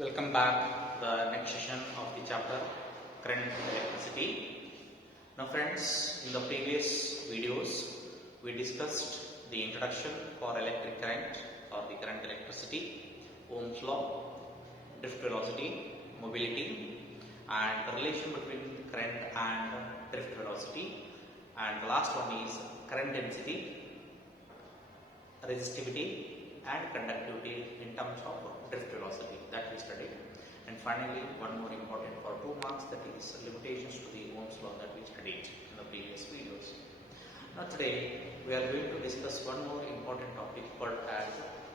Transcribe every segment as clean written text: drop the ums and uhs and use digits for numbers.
Welcome back to the next session of the chapter Current and Electricity. Now friends, in the previous videos we discussed the introduction for electric current or the current electricity, Ohm's law, drift velocity, mobility, and the relation between current and drift velocity, and the last one is current density, resistivity and conductivity in terms of drift velocity that we studied. And finally, one more important for 2 marks, that is limitations to the Ohm's law that we studied in the previous videos. Now today we are going to discuss one more important topic called as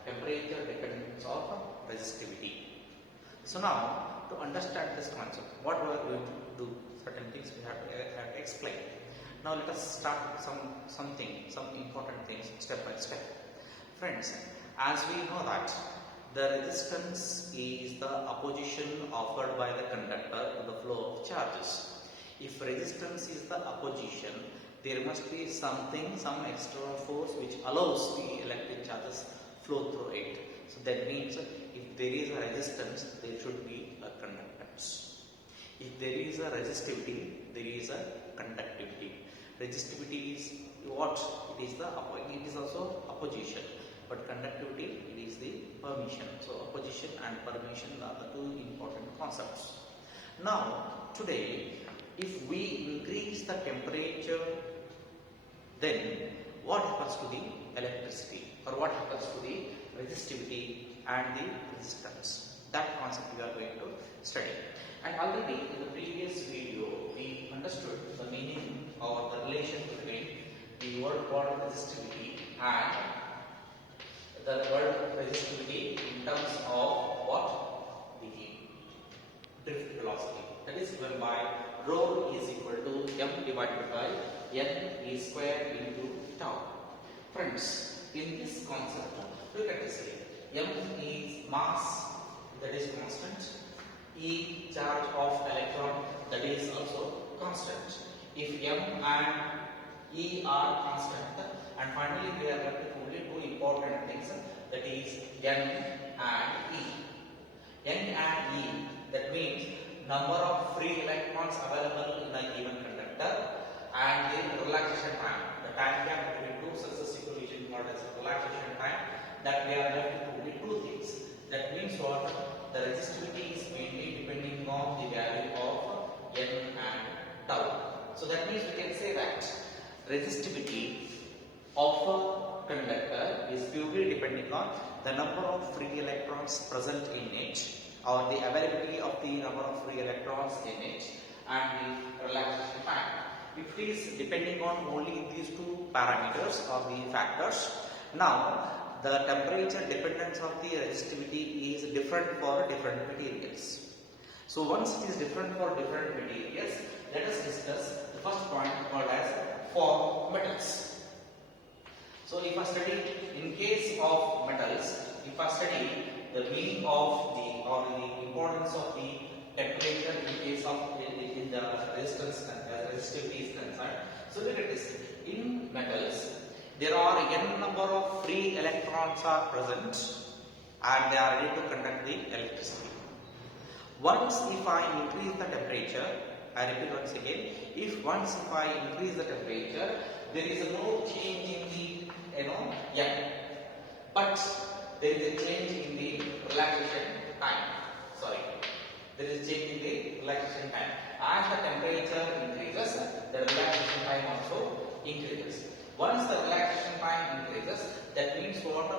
temperature dependence of resistivity. So now, to understand this concept, what we are going to do, certain things we have to explain. Now let us start with some important things step by step. Friends, as we know that the resistance is the opposition offered by the conductor to the flow of charges. If resistance is the opposition, there must be some external force which allows the electric charges flow through it. So that means if there is a resistance, there should be a conductance. If there is a resistivity, there is a conductivity. Resistivity is what? It is also opposition. But conductivity, it is the permission. So opposition and permission are the two important concepts. Now today, if we increase the temperature, then what happens to the electricity, or what happens to the resistivity and the resistance? That concept we are going to study. And already in the previous video we understood the meaning or the relation between the word called resistivity and the word resistivity in terms of what? The drift velocity. That is given by rho is equal to m divided by n e square into tau. Friends, in this concept, look at this here. M is mass, that is constant. E charge of electron, that is also constant. If m and E are constant, and finally we are left with only two important things, that is N and E. N and E, that means number of free electrons available in a given conductor and the relaxation time, the time gap between two successive collisions called as relaxation time, that we are left with only two things. That means what? The resistivity is mainly depending on the value of N and tau. So that means we can say that resistivity of a conductor is purely depending on the number of free electrons present in it, or the availability of the number of free electrons in it, and the relaxation time. If it is depending on only these two parameters or the factors, now the temperature dependence of the resistivity is different for different materials. So once it is different for different materials, let us discuss the first point called as for metals. So if I study in case of metals, if I study the meaning of the or the importance of the temperature in case of in the resistance resistivity is concerned. So look at this. In metals, there are n number of free electrons are present and they are ready to conduct the electricity. Once if I increase the temperature, I repeat once again, if I increase the temperature, there is no change in the n, but there is a change in the relaxation time. There is a change in the relaxation time. As the temperature increases, the relaxation time also increases. Once the relaxation time increases, that means what?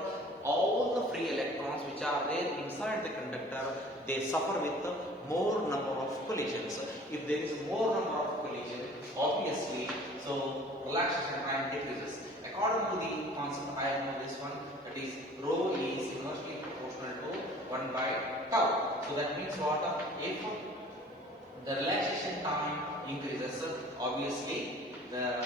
All the free electrons which are there inside the conductor, they suffer with more number of collisions. If there is more number of collisions, obviously, so relaxation time decreases. According to the concept, I know this one, that is rho is inversely proportional to 1 by tau. So that means what? If the relaxation time increases, obviously the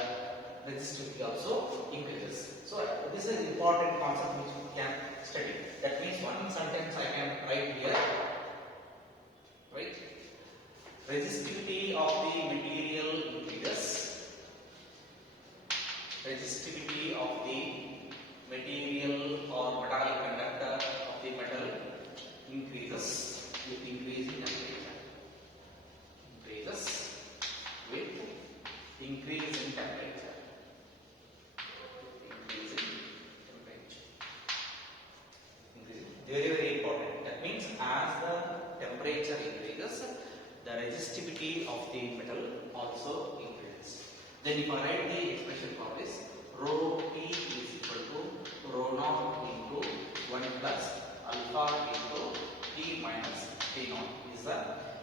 resistivity also increases. So this is an important concept which we can study. That means one sentence I can write here. Right? Resistivity of the material increases. Resistivity of the material or metallic conductor of the metal increases if Very important. That means as the temperature increases, the resistivity of the metal also increases. Then if I write the expression for this, rho T is equal to rho naught into 1 plus alpha into T minus T naught is the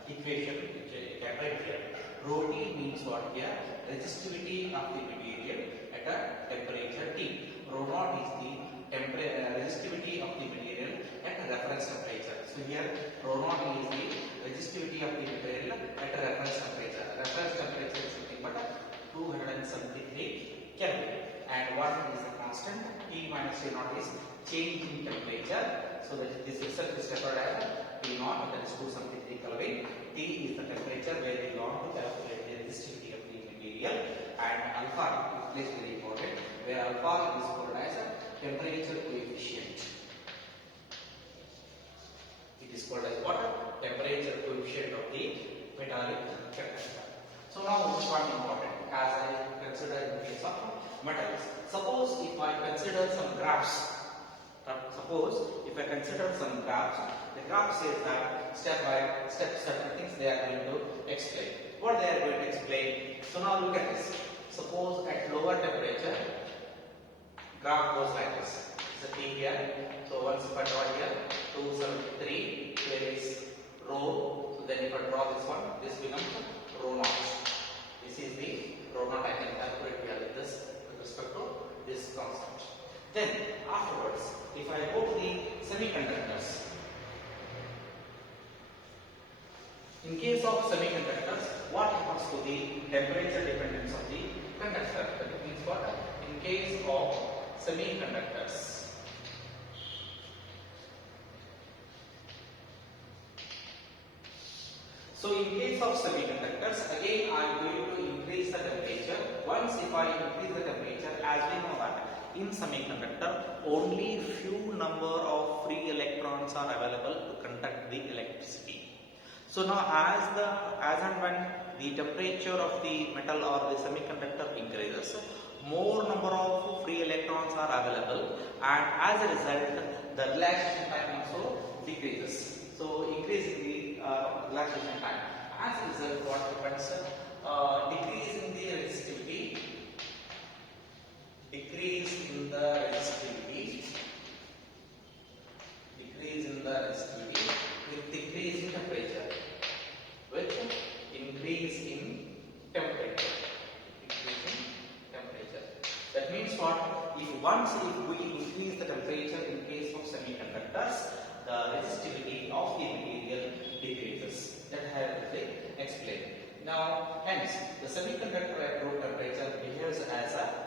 equation which I can write here. Rho T means what here? Resistivity of the material at a temperature T. Rho naught is the resistivity of the material at a reference temperature. So here rho naught is the resistivity of the material at a reference temperature. Reference temperature is something but 273 Kelvin. And what is the constant? T minus T naught is change in temperature. So that this result is referred as T naught, that is 273 Kelvin. T is the temperature where we want to calculate the resistivity of the material, and alpha is very important, where alpha is called as a temperature coefficient. It is called as what? Temperature coefficient of the metallic conductor. So now which one important as I consider in case of metals. Suppose if I consider some graphs. The graph says that step by step certain things they are going to explain. What they are going to explain? So now look at this. Suppose at lower temperature, graph goes like this. It's a T here. So once if I draw here, 273, here is rho. So then if I draw this one, this becomes rho naught. This is the rho naught I can calculate here with this with respect to this concept. Then afterwards, if I go to the semiconductors, in case of semiconductors, what happens to the temperature dependence of the conductor? That means what? In case of semiconductors, so in case of semiconductors, again I am going to increase the temperature. Once if I increase the temperature, as we know that in semiconductor only few number of free electrons are available to conduct the electricity. So now as and when the temperature of the metal or the semiconductor increases, more number of free electrons are available, and as a result the relaxation time also decreases. So increasing the relaxation time, as a result what happens? Decrease in the resistivity, with decrease in temperature, with increase in temperature. That means what? If we increase the temperature in case of semiconductors, the resistivity of the material decreases. That I have explained. Now, hence the semiconductor at room temperature behaves as a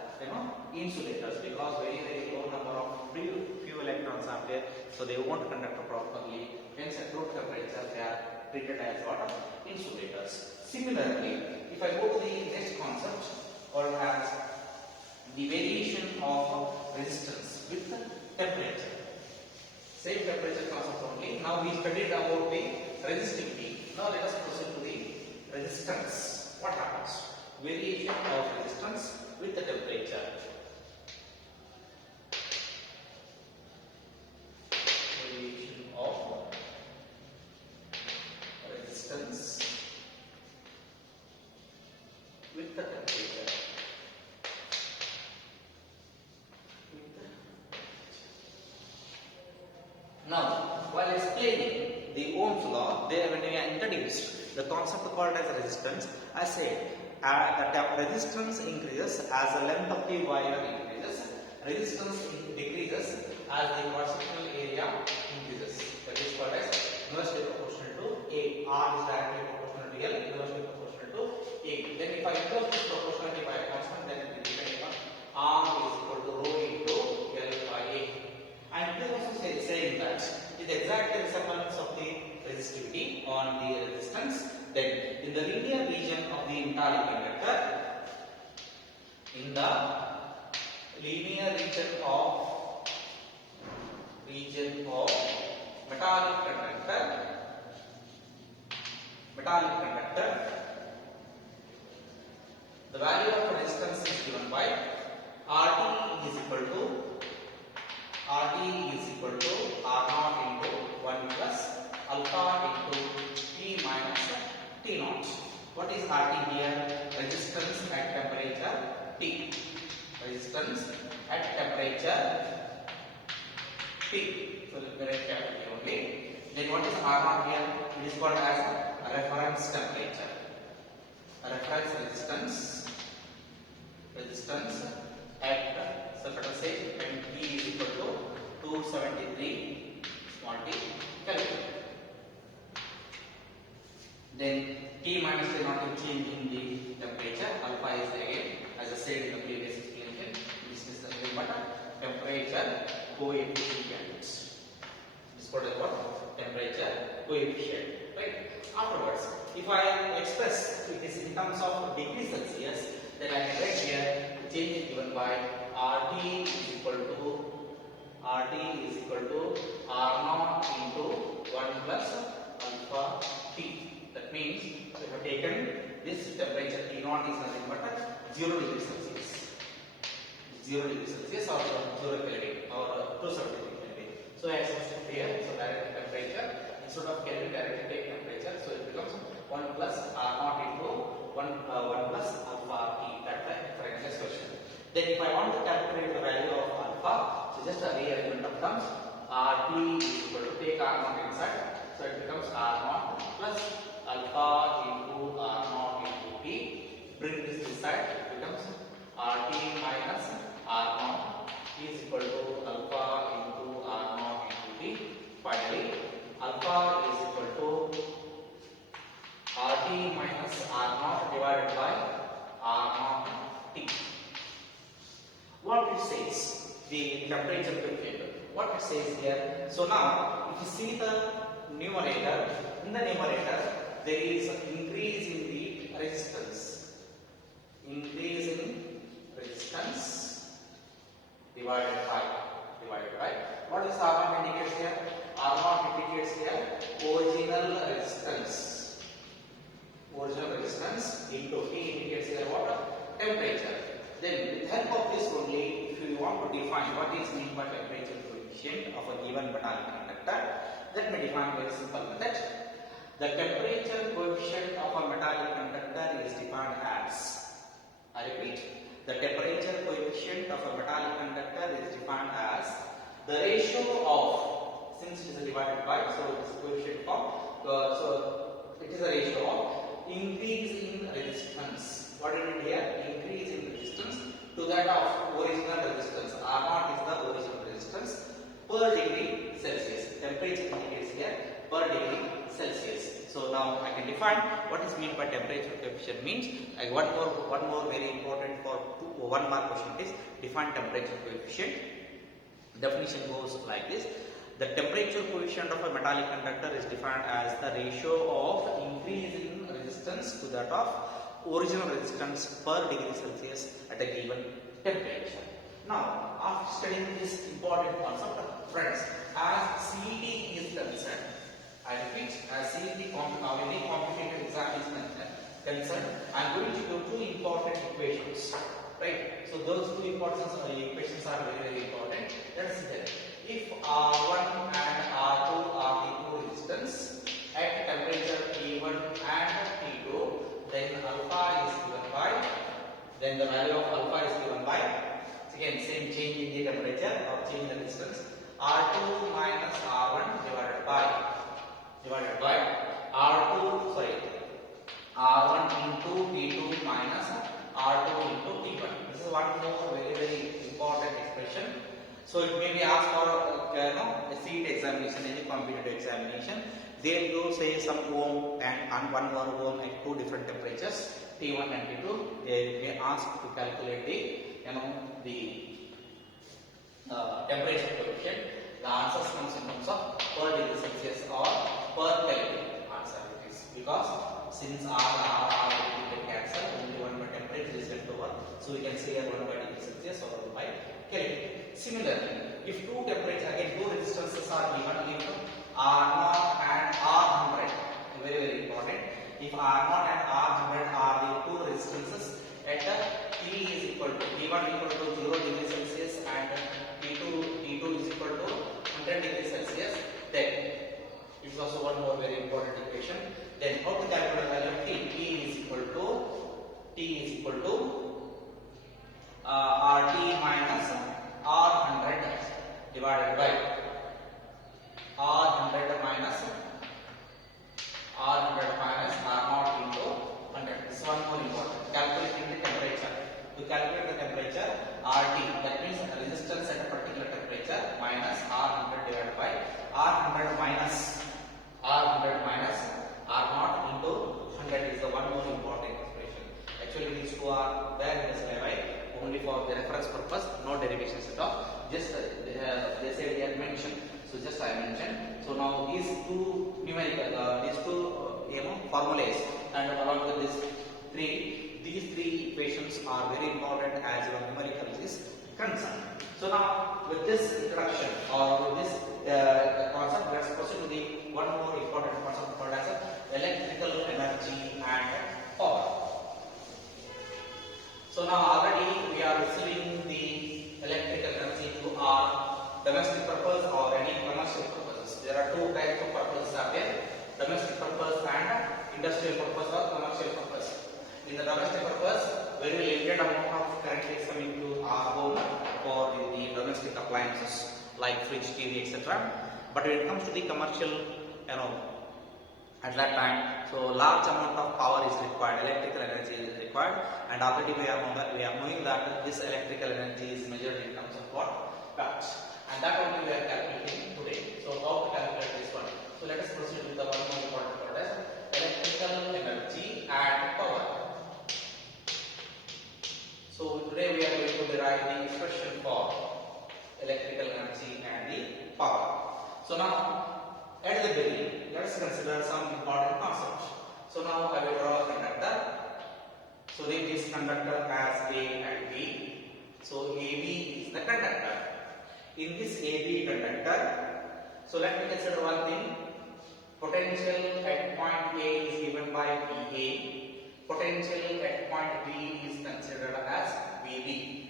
insulators, because very low number of few electrons are there, so they won't conduct properly. Hence at room temperature they are treated as what? Insulators. Similarly, if I go to the next concept, or as the variation of resistance with temperature. Same temperature concept only. Now we studied about the resistivity. Now let us proceed to the resistance. What happens? Variation of resistance with the temperature. Variation of resistance with the temperature. Now, while explaining the Ohm's law, when we introduced the concept called as resistance, I said the resistance increases as the length of the wire increases, resistance decreases as the cross-sectional area increases. That is called as inversely proportional to A. R is directly proportional to L, inversely proportional to A. Then if I inverse this proportionality by a constant, then it will depend on R is equal to rho into L by A. And it is also saying that it is exactly resemblance of the resistivity on the resistance. Then in the linear region of the metallic conductor, in the linear region of metallic conductor, the value of resistance is given by RT is equal to R0 into what is R0 here? It is called as a reference temperature. Reference resistance at, so let us say when T is equal to 273 small t Kelvin. Then T minus T not will change in the temperature. Alpha is again, as I said in the previous explanation, this is nothing but temperature coefficient. This is called as what? Temperature coefficient. Right? Afterwards, if I express it is in terms of degree Celsius, then I can write here change is given by RT is equal to R0 into 1 plus alpha T. That means we have taken this temperature T0 is nothing but 0 degrees Celsius. 0 degrees Celsius or 0 Kelvin or 273 Kelvin. So I substitute here, so direct temperature instead of Kelvin directly take temperature, so it becomes 1 plus R0 into 1 plus alpha T. That's the differential expression. Then if I want to calculate the value of alpha, so just a rearrangement of terms, RT is equal to take R0 inside, so it becomes R0 plus alpha into R0 into T. Bring this side, it becomes RT minus R0 is equal to alpha into R0 into T. Finally, alpha is equal to RT minus R0 divided by R0 T. What it says, the temperature coefficient, what it says here. So now, if you see the numerator, in the numerator, there is an increase in the resistance. Increase in resistance divided by. What is R0 indicates here? R0 indicates here original resistance. Original resistance into T indicates here what? Temperature. Then with help of this only, if you want to define what is meant by temperature coefficient of a given metallic conductor, let me define very simple method. The temperature coefficient of a metallic conductor is defined as, I repeat, the temperature coefficient of a metallic conductor is defined as the ratio of, since it is divided by, so it is coefficient form, so it is a ratio of increase in resistance. What is it here? Increase in resistance to that of original resistance. R0 is the original resistance per degree Celsius. Temperature indicates here per degree Celsius. So now I can define what is meant by temperature coefficient means. One more very important for one mark question is define temperature coefficient. Definition goes like this. The temperature coefficient of a metallic conductor is defined as the ratio of increase in resistance to that of original resistance per degree Celsius at a given temperature. Now, after studying this important concept, friends, as CET is concerned, I repeat, as CET very complicated exam is concerned, I am going to do two important equations. Right? So those two important equations are very important. Let us see that. If R1 and R2 are the two resistance at temperature T1 and T2, then alpha is given by, then the value of alpha is given by, again same change in the temperature or change in the resistance, R2 minus R1 divided by R1 into T2 minus R2 into T1. This is one more very important expression. So it may be asked for a CET examination, any competitive examination. They will say some ohm and 1 more ohm at two different temperatures, T1 and T2. They may ask to calculate the temperature coefficient. The answers comes in terms of per degree Celsius or per Kelvin. Answer it is because since R will cancel, only one by temperature is left over. So we can say 1 by degree Celsius or 1 by Kelvin. Similarly, if two temperatures, again two resistances are given, if R0 and R100, very important. If R0 and R100 are the two resistances at T is equal to T1 equal to 0 degrees Celsius and T2 is equal to 100 degrees Celsius, then it is also one more very important equation. Then how to calculate the value of T? T is equal to RT minus R100 divided by R100 minus two numerical, formulas, and along with this these three equations are very important as your numerical is concerned. So now with this introduction or with this concept, let's proceed to the one more important concept called as electrical energy and power. So now already we are receiving the electrical energy to our domestic purpose or any commercial purposes. There are two types of purposes are there: domestic purpose and industrial purpose or commercial purpose. In the domestic purpose, very limited amount of current is coming to our home for the domestic appliances like fridge, TV, etc. But when it comes to the commercial, at that time, so large amount of power is required, electrical energy is required, and already we are knowing that this electrical energy is measured in terms of what? Watts, and that only we are calculating today. So how to calculate this one? So let us proceed with the one more important word as electrical energy and power. So today we are going to derive the expression for electrical energy and the power. So now at the beginning, let us consider some important concepts. So now I will draw a conductor. So name this conductor as A and B. So AB is the conductor. In this AB conductor, so let me consider one thing. Potential at point A is given by VA. Potential at point B is considered as VB.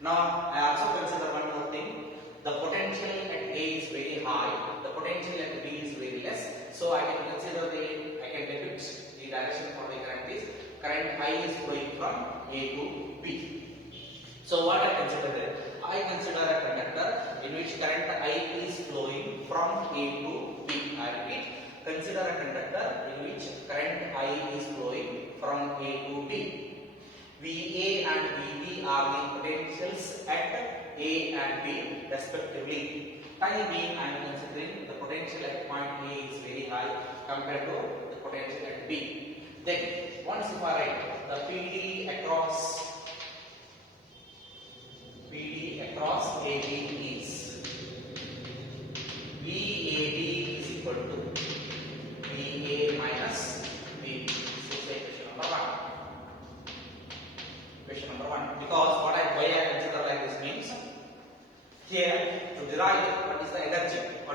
Now I also consider one more thing. The potential at A is very high. The potential at B is very less. So I can depict the direction for the current is current I is flowing from A to B. So what I consider there? I consider a conductor in which current I is flowing from A to B. I repeat, consider a conductor in which current I is flowing from A to B. VA and VB are the potentials at A and B respectively. Time being, I am considering the potential at point A is very high compared to the potential at B. Then, once if I write the PD across AB is VAB is equal to VA minus VB. So say question number 1. Question number 1. Because why I consider like this means here to derive what is the energy, to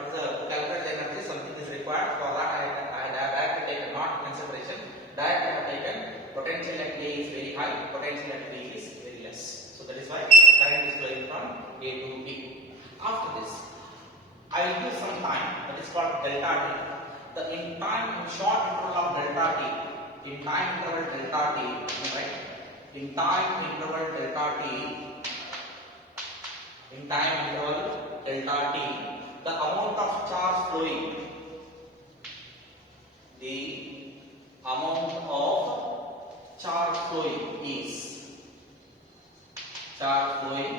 calculate the energy, something is required. For that I have directly taken not consideration. Directly I have taken potential at A is very high, potential at B is very less. So that is why current is flowing from A to B. After this, I will give some time that is called delta T. In short interval of delta T, in time interval delta T, right? In time interval delta T, the amount of charge flowing, is charge flowing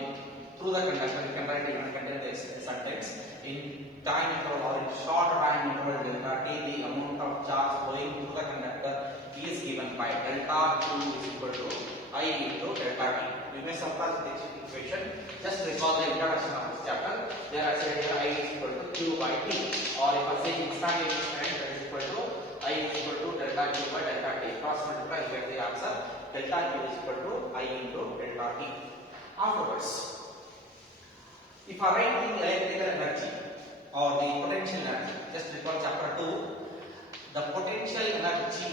through the conductor. You can write even contain this sentence. In time interval or in short time interval delta T, the amount of charge flowing through the conductor is given by delta Q is equal to I into delta T. We may subtract this equation. Just recall the introduction of this chapter. There I said I is equal to Q by T, or if I say instantaneous current, that is equal to I is equal to delta Q by delta T. Cross multiply, you get the answer. Delta Q is equal to I into delta T. Afterwards, if I write the electrical energy or the potential energy, just recall chapter 2, the potential energy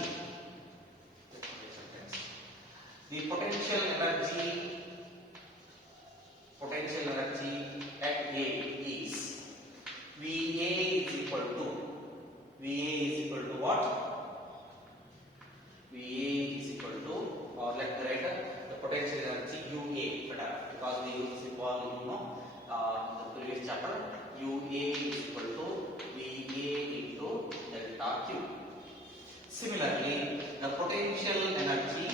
at A is VA is equal to what? VA is equal to, or let me write the potential energy UA better, because we use symbol in the previous chapter. UA is equal to VA into delta Q. Similarly, the potential energy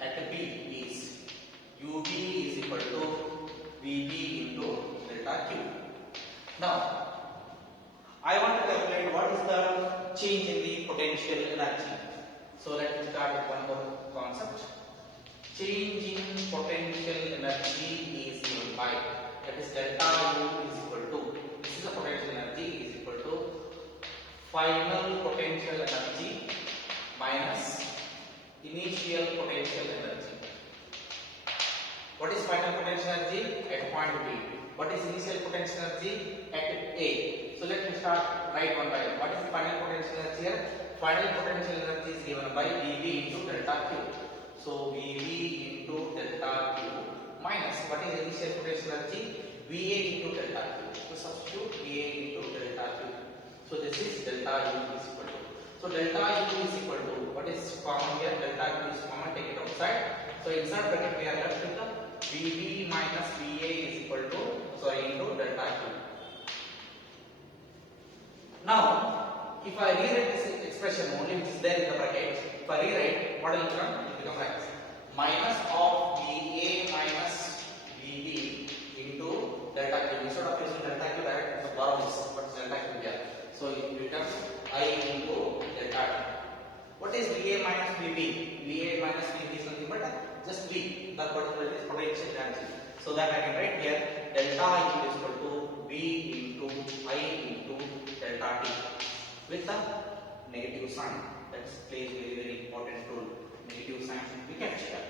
at B is UB is equal to VB into delta Q. Now, I want to calculate what is the change in the potential energy. So let me start with one more concept. Change in potential energy is given by, that is delta U is equal to, this is the potential energy, is equal to final potential energy minus initial potential energy. What is final potential energy at point B? What is initial potential energy at A? So let me start right one by one. What is the final potential energy here? Final potential energy is given by VV into delta Q. So VV into delta Q minus what is initial potential energy? VA into delta Q. So substitute VA into delta Q. So this is delta U is equal to. So delta U is equal to, what is common here? Delta Q is common, take it outside. So inside bracket we are left with the VB minus VA is equal to, into delta Q. Now, if I rewrite this expression only which is there in the bracket, if I rewrite, what will become? It will become like this. Minus of VA minus VB into delta Q. Instead of using delta Q, direct the borrow this. What is delta Q here? So it becomes I into delta T. What is VA minus VB? VA minus VB is nothing but just V. The particular is potential energy. So that I can write here delta U is equal to V into I into delta T with the negative sign. That plays very important role. Negative sign should be captured.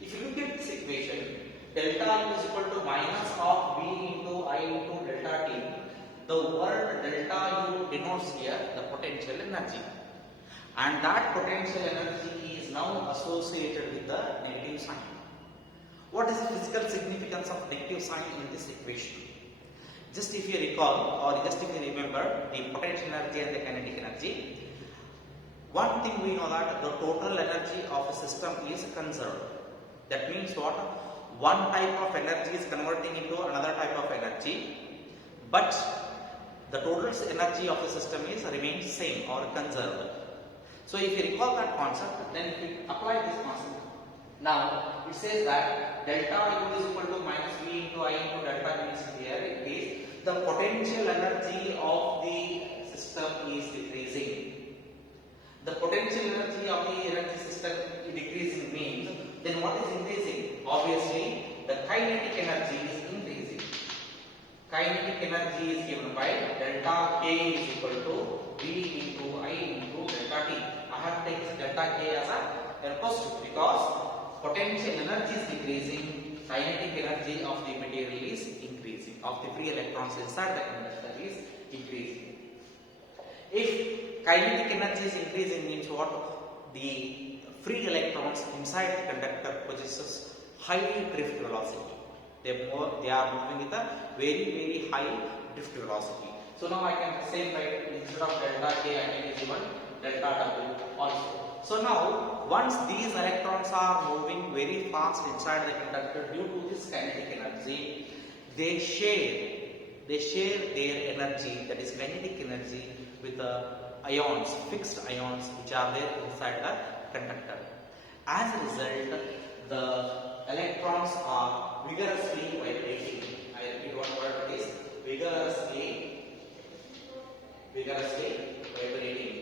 If you look at this equation, delta U is equal to minus of V into I into delta T. The word delta U denotes here the potential energy, and that potential energy is now associated with the negative sign. What is the physical significance of negative sign in this equation? Just if you recall or just if you remember the potential energy and the kinetic energy, one thing we know that the total energy of a system is conserved. That means what? One type of energy is converting into another type of energy, but the total energy of the system is remains same or conserved. So if you recall that concept, then if we apply this concept, now it says that delta U is equal to minus V into I into delta means here it is the potential energy of the system is decreasing. The potential energy of the energy system is decreasing means, then what is increasing? Obviously the kinetic energy is increasing. Kinetic energy is given by delta K is equal to V into I into delta T. I have taken delta K as a positive because potential energy is decreasing, kinetic energy of the material is increasing, of the free electrons inside the conductor is increasing. If kinetic energy is increasing means what? The free electrons inside the conductor possesses high drift velocity. They are moving with a very high drift velocity. So now I can say that instead of delta K I can use even delta W also. So now once these electrons are moving very fast inside the conductor due to this kinetic energy, they share their energy, that is kinetic energy, with the ions, fixed ions which are there inside the conductor. As a result, the electrons are vigorously vibrating. I repeat one word, it is vigorously vibrating.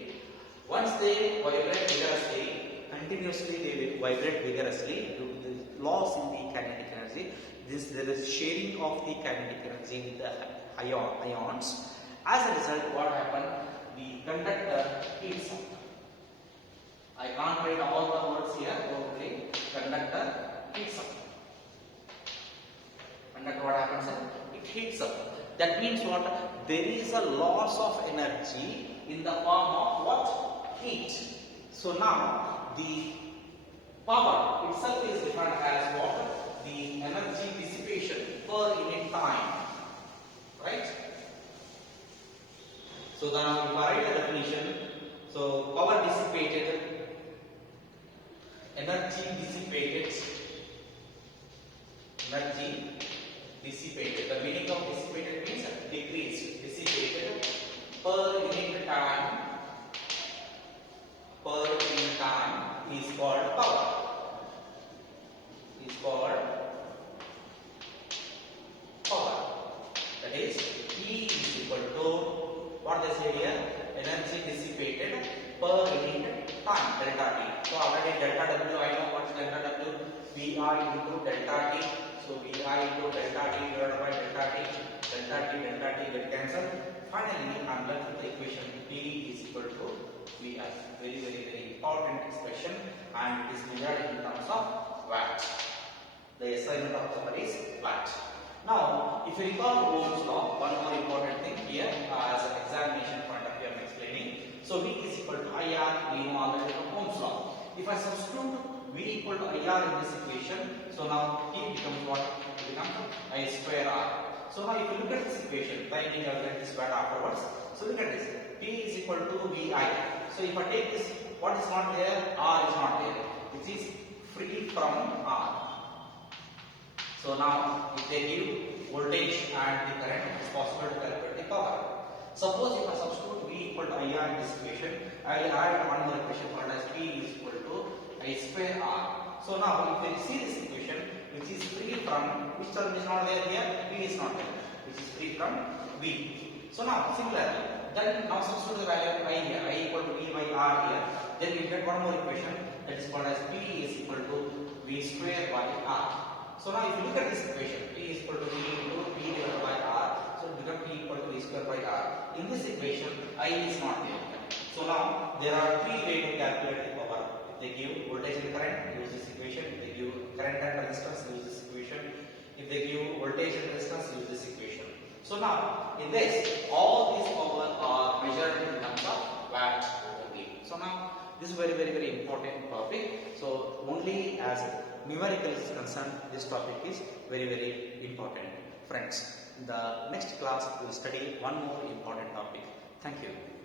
Once they vibrate vigorously, continuously they will vibrate vigorously due to the loss in the kinetic energy. There is sharing of the kinetic energy with the ions. As a result, what happened? The conductor heats up. I can't write all the words here. Probably conductor heats up. Conductor, what happens? It heats up. That means what? There is a loss of energy in the form of what? Heat. So now the power itself is defined as what? The energy dissipation per unit time. Right? So now if I write the definition, so power dissipated, energy dissipated. The meaning of dissipated means decreased. Dissipated per unit time. Per unit time is called power. That is E is equal to what they say here? Energy dissipated per unit time, delta T. So already delta W I know what is delta W. Vi into delta T. So Vi into delta delta T get cancelled. Finally, I am left with the equation P is equal to Vi. Very important expression, and it is measured in terms of watt. The SI unit of power is watt. Now, if you recall Ohm's law, one more important thing here as an examination point of view I am explaining. So V is equal to IR, we know already from Ohm's law. If I substitute V equal to IR in this equation, so now T becomes what? It becomes I square R. So now if you look at this equation, finding I will get this back afterwards. So look at this. P is equal to VI. So if I take this, what is not there? R is not there. Which is free from R. So now if they give voltage and the current, it is possible to calculate the power. Suppose if I substitute V equal to IR in this equation, I will add one more equation called as P is equal to I square R. So now if we see this equation, which is free from, which term is not there here? V is not there, which is free from V. So now similarly, then now substitute the value of I here, I equal to V by R here. Then we get one more equation that is called as P is equal to V square by R. So now if you look at this equation, P is equal to V into P divided by R. So it becomes P equal to V square by R. In this equation, I is not there. So now there are three ways to calculate the power. If they give voltage and current, use this equation. If they give current and resistance, use this equation. If they give voltage and resistance, use this equation. So now in this, all these powers are measured in terms of watt only. So now this is very important topic. So only as numerical is concerned, this topic is very important. Friends, in the next class we will study one more important topic. Thank you.